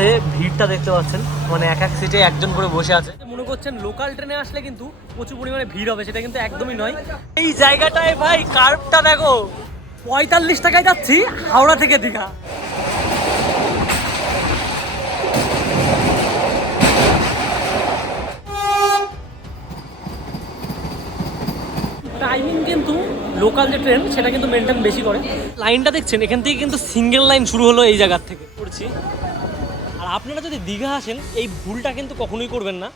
মধ্যে ভিড়টা দেখতে পাচ্ছেন, মানে এক এক সিটে একজন করে বসে আছে। মনে করছেন লোকাল ট্রেনে আসলে কিন্তু প্রচুর পরিমাণে ভিড় হবে, সেটা কিন্তু একদমই নয়। এই জায়গাটায় ভাই কার্ভটা দেখো, 45 টাকায় যাচ্ছি হাওড়া থেকে দীঘা। টাইমিং কিন্তু লোকাল যে ট্রেন সেটা কিন্তু মেনটেন বেশি করে। লাইনটা দেখছেন, এখান থেকে কিন্তু সিঙ্গেল লাইন শুরু হলো এই জায়গার থেকে করছি। আর আপনারা যদি দীঘা আসেন এই ভুলটা কিন্তু কখনোই করবেন না।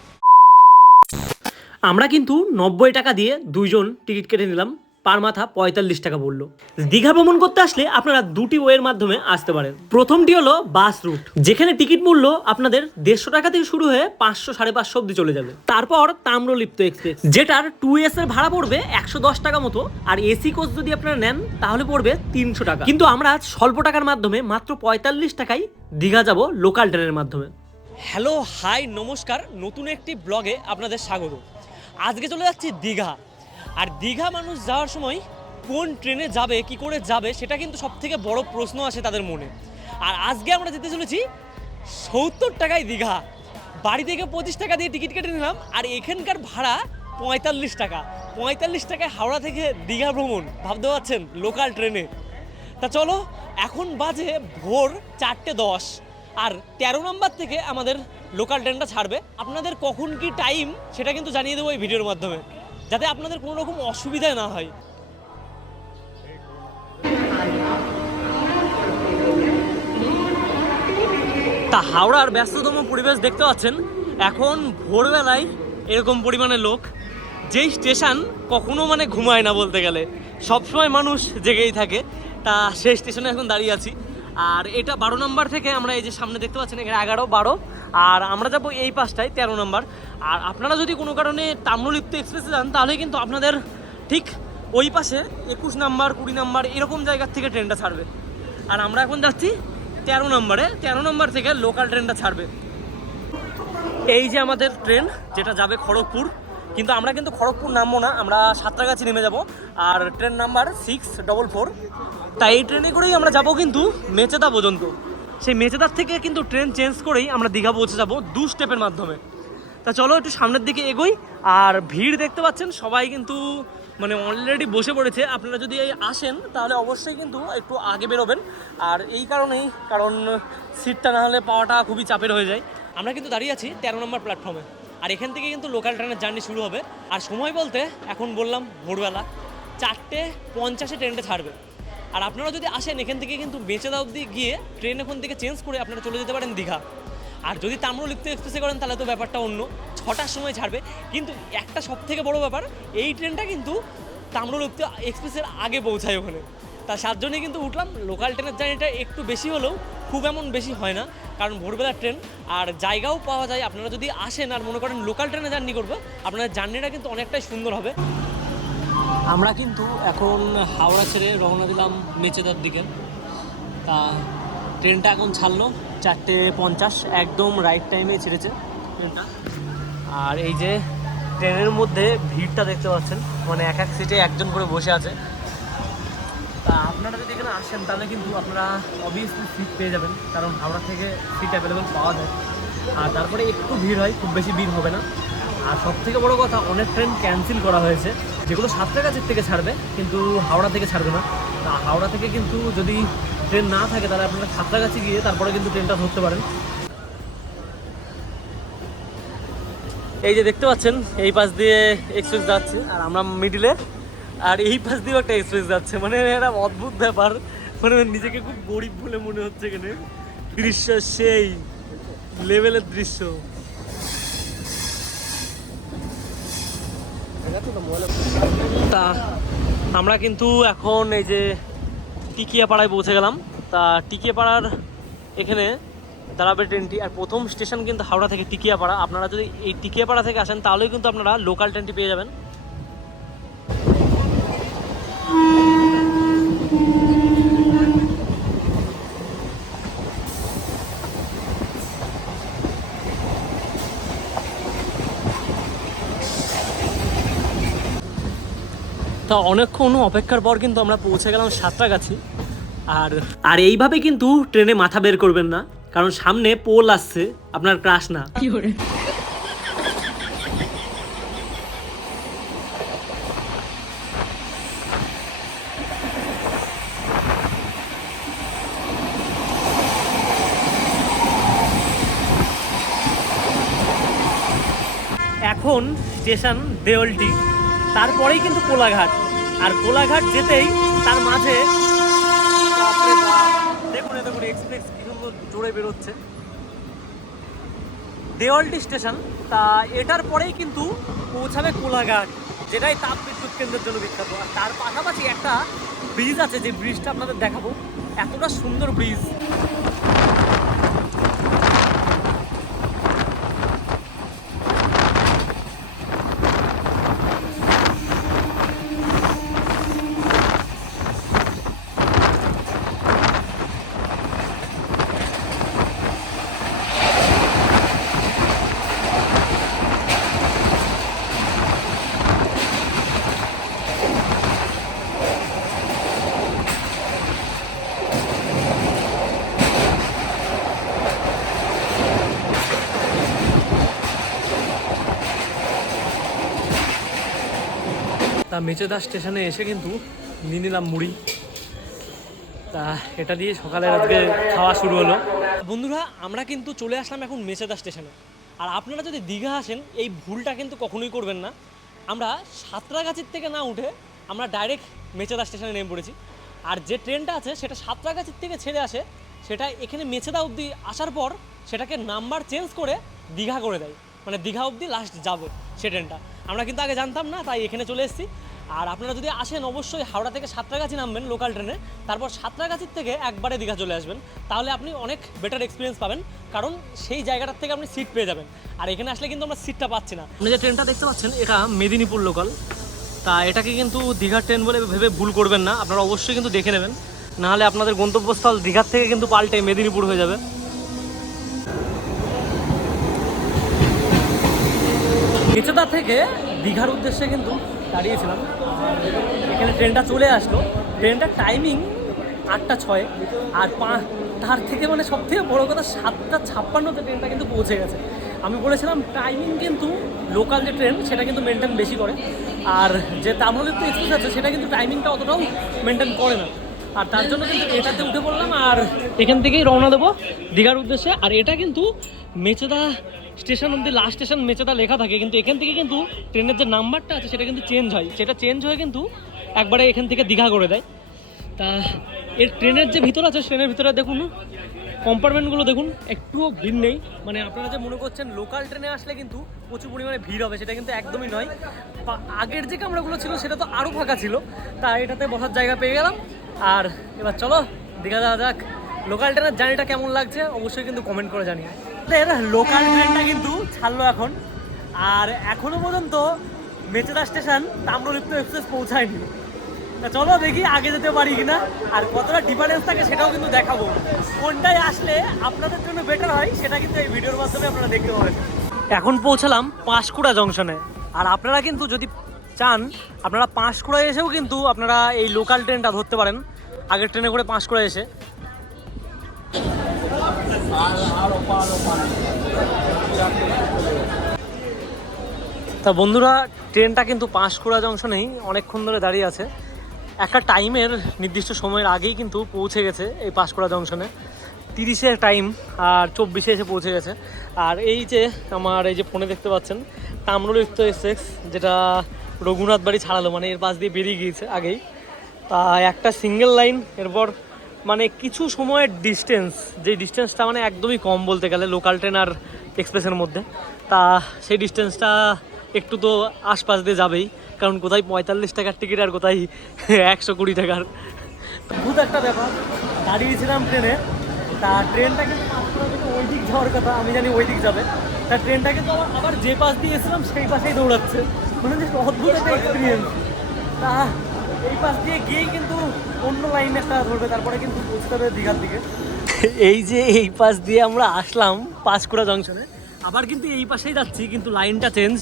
আমরা কিন্তু 90 টাকা দিয়ে দুইজন টিকিট কেটে নিলাম, পার মাথা 45 টাকা বললো। দীঘা ভ্রমণ করতে আসলে আপনারা দুটি ওয়ের মাধ্যমে আসতে পারেন। প্রথমটি হলো বাস রুট, যেখানে টিকিট মূল্য আপনাদের 150 টাকা থেকে শুরু হয়ে 500 550 অব্দি চলে যাবে। তারপর তাম্রলিপ্ত এক্সপ্রেস, যেটার 2S এর ভাড়া পড়বে 110 টাকা মতো, আর এসি কোচ যদি আপনারা নেন তাহলে পড়বে 300 টাকা। কিন্তু আমরা স্বল্প টাকার মাধ্যমে মাত্র 45 টাকায় দীঘা যাব লোকাল ট্রেনের মাধ্যমে। হ্যালো হাই নমস্কার, নতুন একটি ব্লগে আপনাদের স্বাগত। আজকে চলে যাচ্ছি দীঘা। আর দীঘা মানুষ যাওয়ার সময় কোন ট্রেনে যাবে, কি করে যাবে, সেটা কিন্তু সব থেকে বড় প্রশ্ন আসে তাদের মনে। আর আজকে আমরা যেতে চলেছি 70 টাকায় দীঘা। বাড়ি থেকে 25 টাকা দিয়ে টিকিট কেটে নিলাম, আর এখানকার ভাড়া 45 টাকা। 45 টাকায় হাওড়া থেকে দীঘা ভ্রমণ, ভাবতে পারছেন, লোকাল ট্রেনে। তা চলো, এখন বাজে ভোর 4:10, আর 13 নম্বর থেকে আমাদের লোকাল ট্রেনটা ছাড়বে। আপনাদের কখন কি টাইম সেটা কিন্তু জানিয়ে দেবো এই ভিডিওর মাধ্যমে, যাতে আপনাদের কোনো রকম অসুবিধা না হয়। তা হাওড়ার ব্যস্ততম পরিবেশ দেখতে পাচ্ছেন। এখন ভোরবেলায় এরকম পরিমাণে লোক, যেই স্টেশন কখনো মানে ঘুমায় না বলতে গেলে, সবসময় মানুষ জেগেই থাকে। তা সেই স্টেশনে এখন দাঁড়িয়ে আছি। আর এটা 12 নম্বর থেকে আমরা এই যে সামনে দেখতে পাচ্ছেন, এখানে 11, 12, আর আমরা যাবো এই পাশটায় 13 নম্বর। আর আপনারা যদি কোনো কারণে তাম্রলিপ্ত এক্সপ্রেসে যান তাহলে কিন্তু আপনাদের ঠিক ওই পাশে 21 নম্বর, 20 নম্বর এরকম জায়গার থেকে ট্রেনটা ছাড়বে। আর আমরা এখন যাচ্ছি 13 নম্বরে। 13 নম্বর থেকে লোকাল ট্রেনটা ছাড়বে। এই যে আমাদের ট্রেন, যেটা যাবে খড়গপুর। কিন্তু আমরা কিন্তু খড়গপুর নামবো না, আমরা সাঁতরাগাছি নেমে যাব। আর ট্রেন নাম্বার 644। তাই এই ট্রেনে করেই আমরা যাব কিন্তু মেচেদা পর্যন্ত। সেই মেচেদার থেকে কিন্তু ট্রেন চেঞ্জ করেই আমরা দীঘা পৌঁছে যাব 2 স্টেপের মাধ্যমে। তা চলো একটু সামনের দিকে এগোই। আর ভিড় দেখতে পাচ্ছেন, সবাই কিন্তু মানে অলরেডি বসে পড়েছে। আপনারা যদি আসেন তাহলে অবশ্যই কিন্তু একটু আগে বেরোবেন। আর এই কারণেই, কারণ সিটটা না হলে পাওয়াটা খুবই চাপের হয়ে যায়। আমরা কিন্তু দাঁড়িয়ে আছি 13 নম্বর প্ল্যাটফর্মে। আর এখান থেকে কিন্তু লোকাল ট্রেনের জার্নি শুরু হবে। আর সময় বলতে এখন বললাম ভোরবেলা 4:50 ট্রেনটা ছাড়বে। আর আপনারা যদি আসেন এখান থেকে কিন্তু মেচেদা অবধি গিয়ে ট্রেন এখান থেকে চেঞ্জ করে আপনারা চলে যেতে পারেন দীঘা। আর যদি তাম্রলিপ্ত এক্সপ্রেসে করেন তাহলে তো ব্যাপারটা অন্য, 6টার সময় ছাড়বে। কিন্তু একটা সব থেকে বড়ো ব্যাপার, এই ট্রেনটা কিন্তু তাম্রলিপ্ত এক্সপ্রেসের আগে পৌঁছায় ওখানে। তার 7 জনেই কিন্তু উঠলাম। লোকাল ট্রেনের জার্নিটা একটু বেশি হলেও খুব এমন বেশি হয় না, কারণ ভোরবেলার ট্রেন আর জায়গাও পাওয়া যায়। আপনারা যদি আসেন আর মনে করেন লোকাল ট্রেনে জার্নি করবে, আপনাদের জার্নিটা কিন্তু অনেকটাই সুন্দর হবে। আমরা কিন্তু এখন হাওড়া ছেড়ে রওনা দিলাম মেচেদার দিকে। তা ট্রেনটা এখন ছাড়লো 4:50, একদম রাইট টাইমে ছেড়েছে ট্রেনটা। আর এই যে ট্রেনের মধ্যে ভিড়টা দেখতে পাচ্ছেন, মানে এক এক সিটে একজন করে বসে আছে। তা আপনারা যদি এখানে আসেন তাহলে কিন্তু আপনারা অবভিয়াসলি সিট পেয়ে যাবেন, কারণ হাওড়া থেকে সিট অ্যাভেলেবেল পাওয়া যায়। আর তারপরে একটু ভিড় হয়, খুব বেশি ভিড় হবে না। আর সব থেকে বড়ো কথা, অনেক ট্রেন ক্যান্সেল করা হয়েছে, যেগুলো সাঁতরাগাছির থেকে ছাড়বে কিন্তু হাওড়া থেকে ছাড়বে না। তা হাওড়া থেকে কিন্তু যদি ট্রেন না থাকে তাহলে আপনারা সাঁতরাগাছি গিয়ে তারপরে কিন্তু ট্রেনটা ধরতে পারেন। এই যে দেখতে পাচ্ছেন, এই পাশ দিয়ে এক্সপ্রেস যাচ্ছে আর আমরা মিডিলে, আর এই পাশ দিয়েও একটা এক্সপ্রেস যাচ্ছে। মানে একটা অদ্ভুত ব্যাপার, মানে নিজেকে খুব গরিব বলে মনে হচ্ছে। এখানে দৃশ্য সেই লেভেলের দৃশ্য। তা আমরা কিন্তু এখন এই যে টিকিয়াপাড়ায় পৌঁছে গেলাম। তা টিকিয়াপাড়ার এখানে দাঁড়াবে ট্রেনটি। আর প্রথম স্টেশন কিন্তু হাওড়া থেকে টিকিয়াপাড়া। আপনারা যদি এই টিকিয়াপাড়া থেকে আসেন তাহলেই কিন্তু আপনারা লোকাল ট্রেনটি পেয়ে যাবেন। তা অনেকক্ষণ অপেক্ষার পর কিন্তু আমরা পৌঁছে গেলাম সাঁতরাগাছি। আর এইভাবে কিন্তু ট্রেনে মাথা বের করবেন না, কারণ সামনে পোল আসছে, আপনার ক্রাশ না। এখন স্টেশন দেওলটি, তারপরেই কিন্তু কোলাঘাট। আর কোলাঘাট যেতেই তার মাঝে দেখুন দেখুন এক্সপ্রেস কি সুন্দর জোরে বেরোচ্ছে। দেওয়ালটি স্টেশন, তা এটার পরেই কিন্তু পৌঁছাবে কোলাঘাট, যেটাই তাপ বিদ্যুৎ কেন্দ্রের জন্য বিখ্যাত। আর তার পাশাপাশি একটা ব্রিজ আছে, যে ব্রিজটা আপনাদের দেখাবো, এতটা সুন্দর ব্রিজ। তা মেচেদা স্টেশনে এসে কিন্তু নিয়ে নিলাম মুড়ি। তা এটা দিয়ে সকালে আজকে খাওয়া শুরু হলো। বন্ধুরা, আমরা কিন্তু চলে আসলাম এখন মেচেদা স্টেশনে। আর আপনারা যদি দীঘা আসেন, এই ভুলটা কিন্তু কখনোই করবেন না। আমরা সাঁতরাগাছির থেকে না উঠে আমরা ডাইরেক্ট মেচেদা স্টেশনে নেমে পড়েছি। আর যে ট্রেনটা আছে সেটা সাঁতরাগাছির থেকে ছেড়ে আসে, সেটা এখানে মেচেদা অবধি আসার পর সেটাকে নাম্বার চেঞ্জ করে দীঘা করে দেয়, মানে দীঘা অবধি লাস্ট যাবে সে ট্রেনটা। আমরা কিন্তু আগে জানতাম না, তাই এখানে চলে এসেছি। আর আপনারা যদি আসেন অবশ্যই হাওড়া থেকে সাঁতরাগাছি নামবেন লোকাল ট্রেনে, তারপর সাঁতরাগাছির থেকে একবারে দীঘা চলে আসবেন, তাহলে আপনি অনেক বেটার এক্সপিরিয়েন্স পাবেন, কারণ সেই জায়গাটার থেকে আপনি সিট পেয়ে যাবেন। আর এখানে আসলে কিন্তু আমরা সিটটা পাচ্ছি না। আপনি যে ট্রেনটা দেখতে পাচ্ছেন, এটা মেদিনীপুর লোকাল। তা এটাকে কিন্তু দীঘার ট্রেন বলে ভেবে ভুল করবেন না, আপনারা অবশ্যই কিন্তু দেখে নেবেন, নাহলে আপনাদের গন্তব্যস্থল দীঘার থেকে কিন্তু পাল্টে মেদিনীপুর হয়ে যাবে। মেচেদা থেকে দীঘার উদ্দেশ্যে কিন্তু দাঁড়িয়েছিলাম, এখানে ট্রেনটা চলে আসলো। ট্রেনটার টাইমিং 8টা 6, আর তার থেকে মানে সব থেকে বড়ো কথা 7টা 56-তে ট্রেনটা কিন্তু পৌঁছে গেছে। আমি বলেছিলাম টাইমিং কিন্তু লোকাল যে ট্রেন সেটা কিন্তু মেনটেন বেশি করে, আর যে তাম্রলিপ্ত এক্সপ্রেস আছে সেটা কিন্তু টাইমিংটা অতটাও মেনটেন করে না। আর তার জন্য কিন্তু এটাতে উঠে পড়লাম, আর এখান থেকেই রওনা দেবো দীঘার উদ্দেশ্যে। আর এটা কিন্তু মেচেদা স্টেশন অব্দি লাস্ট স্টেশন মেচেদা লেখা থাকে, কিন্তু এখান থেকে কিন্তু ট্রেনের যে নাম্বারটা আছে সেটা কিন্তু চেঞ্জ হয়, সেটা চেঞ্জ হয়ে কিন্তু একবারে এখান থেকে দীঘা করে দেয়। তা এর ট্রেনের যে ভিতর আছে, ট্রেনের ভিতরে দেখুন কম্পার্টমেন্টগুলো দেখুন, একটুও ভিড় নেই। মানে আপনারা যে মনে করছেন লোকাল ট্রেনে আসলে কিন্তু প্রচুর পরিমাণে ভিড় হবে, সেটা কিন্তু একদমই নয়। আগের যে কামরাগুলো ছিল সেটা তো আরও ফাঁকা ছিল, তা এটাতে বসার জায়গা পেয়ে গেলাম। আর এবার চলো দীঘা যাওয়া যাক। লোকাল ট্রেনের জার্নিটা কেমন লাগছে অবশ্যই কিন্তু কমেন্ট করে জানিয়ে। লোকাল ট্রেনটা কিন্তু ছাড়লো এখন, আর এখনো পর্যন্ত মেচেদা স্টেশন তাম্রলিপ্ত এক্সপ্রেস পৌঁছায়নি। তা চলো দেখি আগে যেতে পারি কিনা, আর কতটা ডিফারেন্স থাকে সেটাও কিন্তু দেখাবো। কোনটায় আসলে আপনাদের জন্য বেটার হয় সেটা কিন্তু এই ভিডিওর মাধ্যমে আপনারা দেখতে পাবেন। এখন পৌঁছালাম পাঁশকুড়া জংশনে। আর আপনারা কিন্তু যদি চান, আপনারা পাঁশকুড়ায় এসেও কিন্তু আপনারা এই লোকাল ট্রেনটা ধরতে পারেন, আগের ট্রেনে করে পাঁশকুড়ায় এসে। তা বন্ধুরা, ট্রেনটা কিন্তু পাঁশকুড়া জংশনেই অনেকক্ষণ ধরে দাঁড়িয়ে আছে। একটা টাইমের নির্দিষ্ট সময়ের আগেই কিন্তু পৌঁছে গেছে এই পাঁশকুড়া জংশনে। 30-এর টাইম আর 24-এ এসে পৌঁছে গেছে। আর এই যে আমার এই যে ফোনে দেখতে পাচ্ছেন তাম্রলিপ্ত এক্সপ্রেস, যেটা রঘুনাথ বাড়ি ছাড়ালো, মানে এর পাশ দিয়ে বেরিয়ে গিয়েছে আগেই। তা একটা সিঙ্গেল লাইন, এরপর মানে কিছু সময়ের ডিস্টেন্স, যেই ডিস্টেন্সটা মানে একদমই কম বলতে গেলে লোকাল ট্রেন আর এক্সপ্রেসের মধ্যে। তা সেই ডিস্টেন্সটা একটু তো আশপাশ দিয়ে যাবেই, কারণ কোথায় 45 টাকার টিকিট আর কোথায় 120 টাকার। ভূত একটা ব্যাপার। দাঁড়িয়েছিলাম ট্রেনে, তা ট্রেনটা কিন্তু পাঁশকুড়া থেকে ওই দিক যাওয়ার কথা, আমি জানি ওই দিক যাবে, তা ট্রেনটা কিন্তু আবার যে পাশ দিয়ে এসেছিলাম সেই পাশেই দৌড়াচ্ছে, মানে যে অদ্ভুত একটা এক্সপিরিয়েন্স। তা এই পাশ দিয়ে গিয়েই কিন্তু অন্য লাইন একটা ধরবে, তারপরে কিন্তু পৌঁছতে হবে দীঘার দিকে। এই যে এই পাশ দিয়ে আমরা আসলাম পাঁশকুড়া জংশনে, আবার কিন্তু এই পাশেই যাচ্ছি, কিন্তু লাইনটা চেঞ্জ।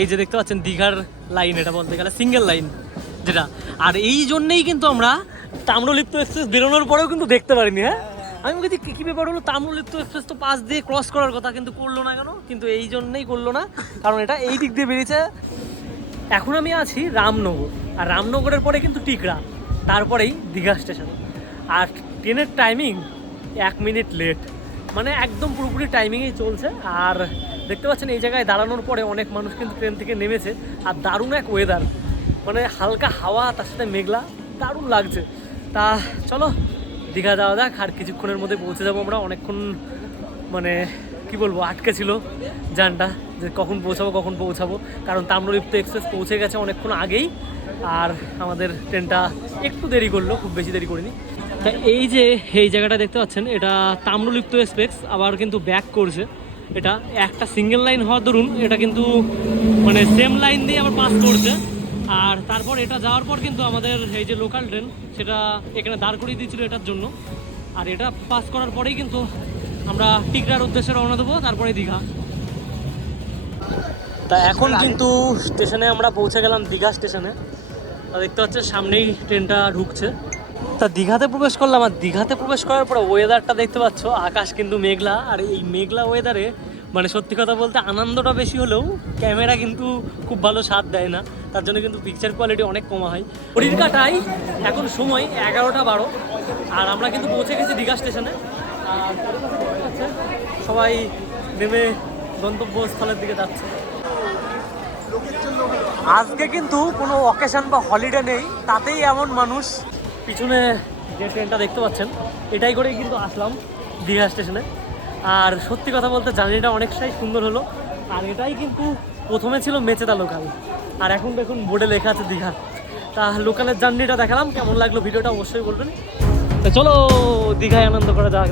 এই যে দেখতে পাচ্ছেন দীঘার লাইন, এটা বলতে গেলে সিঙ্গেল লাইন যেটা। আর এই জন্যেই কিন্তু আমরা তাম্রলিপ্ত এক্সপ্রেস বেরোনোর পরেও কিন্তু দেখতে পারিনি। হ্যাঁ, আমি বলছি কি ব্যাপার হলো, তাম্রলিপ্ত এক্সপ্রেস তো পাশ দিয়ে ক্রস করার কথা, কিন্তু করলো না কেন? কিন্তু এই জন্যই করলো না, কারণ এটা এই দিক দিয়ে বেরিয়েছে। এখন আমি আছি রামনগর, আর রামনগরের পরে কিন্তু টিকরা, তারপরেই দীঘা স্টেশন। আর ট্রেনের টাইমিং 1 মিনিট লেট, মানে একদম পুরোপুরি টাইমিংয়েই চলছে। আর দেখতে পাচ্ছেন এই জায়গায় দাঁড়ানোর পরে অনেক মানুষ কিন্তু ট্রেন থেকে নেমেছে। আর দারুণ এক ওয়েদার, মানে হালকা হাওয়া, তার সাথে মেঘলা, দারুণ লাগছে। তা চলো দীঘা যাওয়া যাক, আর কিছুক্ষণের মধ্যে পৌঁছে যাবো আমরা। অনেকক্ষণ মানে কি বলবো, আটকে ছিল যানটা, যে কখন পৌঁছাবো, কারণ তাম্রলিপ্ত এক্সপ্রেস পৌঁছে গেছে অনেকক্ষণ আগেই, আর আমাদের ট্রেনটা একটু দেরি করলো, খুব বেশি দেরি করিনি। তা এই যে এই জায়গাটা দেখতে পাচ্ছেন, এটা তাম্রলিপ্ত এক্সপ্রেস আবার কিন্তু ব্যাক করছে। এটা একটা সিঙ্গেল লাইন হওয়ার দরুন এটা কিন্তু মানে সেম লাইন দিয়ে আবার পাস করছে। আর তারপর এটা যাওয়ার পর কিন্তু আমাদের এই যে লোকাল ট্রেন, সেটা এখানে দাঁড় করিয়ে দিয়েছিল এটার জন্য। আর এটা পাস করার পরেই কিন্তু আমরা টিকরার উদ্দেশ্যে রওনা দেবো, তারপরে দীঘা। তা এখন কিন্তু স্টেশনে আমরা পৌঁছে গেলাম, দীঘা স্টেশনে। তা দেখতে পাচ্ছেন সামনেই ট্রেনটা ঢুকছে। তা দীঘাতে প্রবেশ করলাম, আর দীঘাতে প্রবেশ করার পরে ওয়েদারটা দেখতে পাচ্ছ, আকাশ কিন্তু মেঘলা। আর এই মেঘলা ওয়েদারে মানে সত্যি কথা বলতে আনন্দটা বেশি হলেও ক্যামেরা কিন্তু খুব ভালো সাথ দেয় না, তার জন্য কিন্তু পিকচার কোয়ালিটি অনেক কমা হয়। ঘড়ির কাঁটায় এখন সময় 11:12, আর আমরা কিন্তু পৌঁছে গেছি দীঘা স্টেশনে। আর সবাই নেমে গন্তব্যস্থলের দিকে যাচ্ছে। আজকে কিন্তু কোনো অকেশন বা হলিডে নেই, তাতেই এমন মানুষ। পিছনে যে ট্রেনটা দেখতে পাচ্ছেন, এটাই করেই কিন্তু আসলাম দীঘা স্টেশনে। আর সত্যি কথা বলতে জার্নিটা অনেকটাই সুন্দর হলো। আর এটাই কিন্তু প্রথমে ছিল মেচেদা লোকাল, আর এখন দেখুন বোর্ডে লেখা আছে দীঘা। তা লোকালের জার্নিটা দেখালাম, কেমন লাগলো ভিডিওটা অবশ্যই বলবেন। তো চলো দীঘায় আনন্দ করা যাক।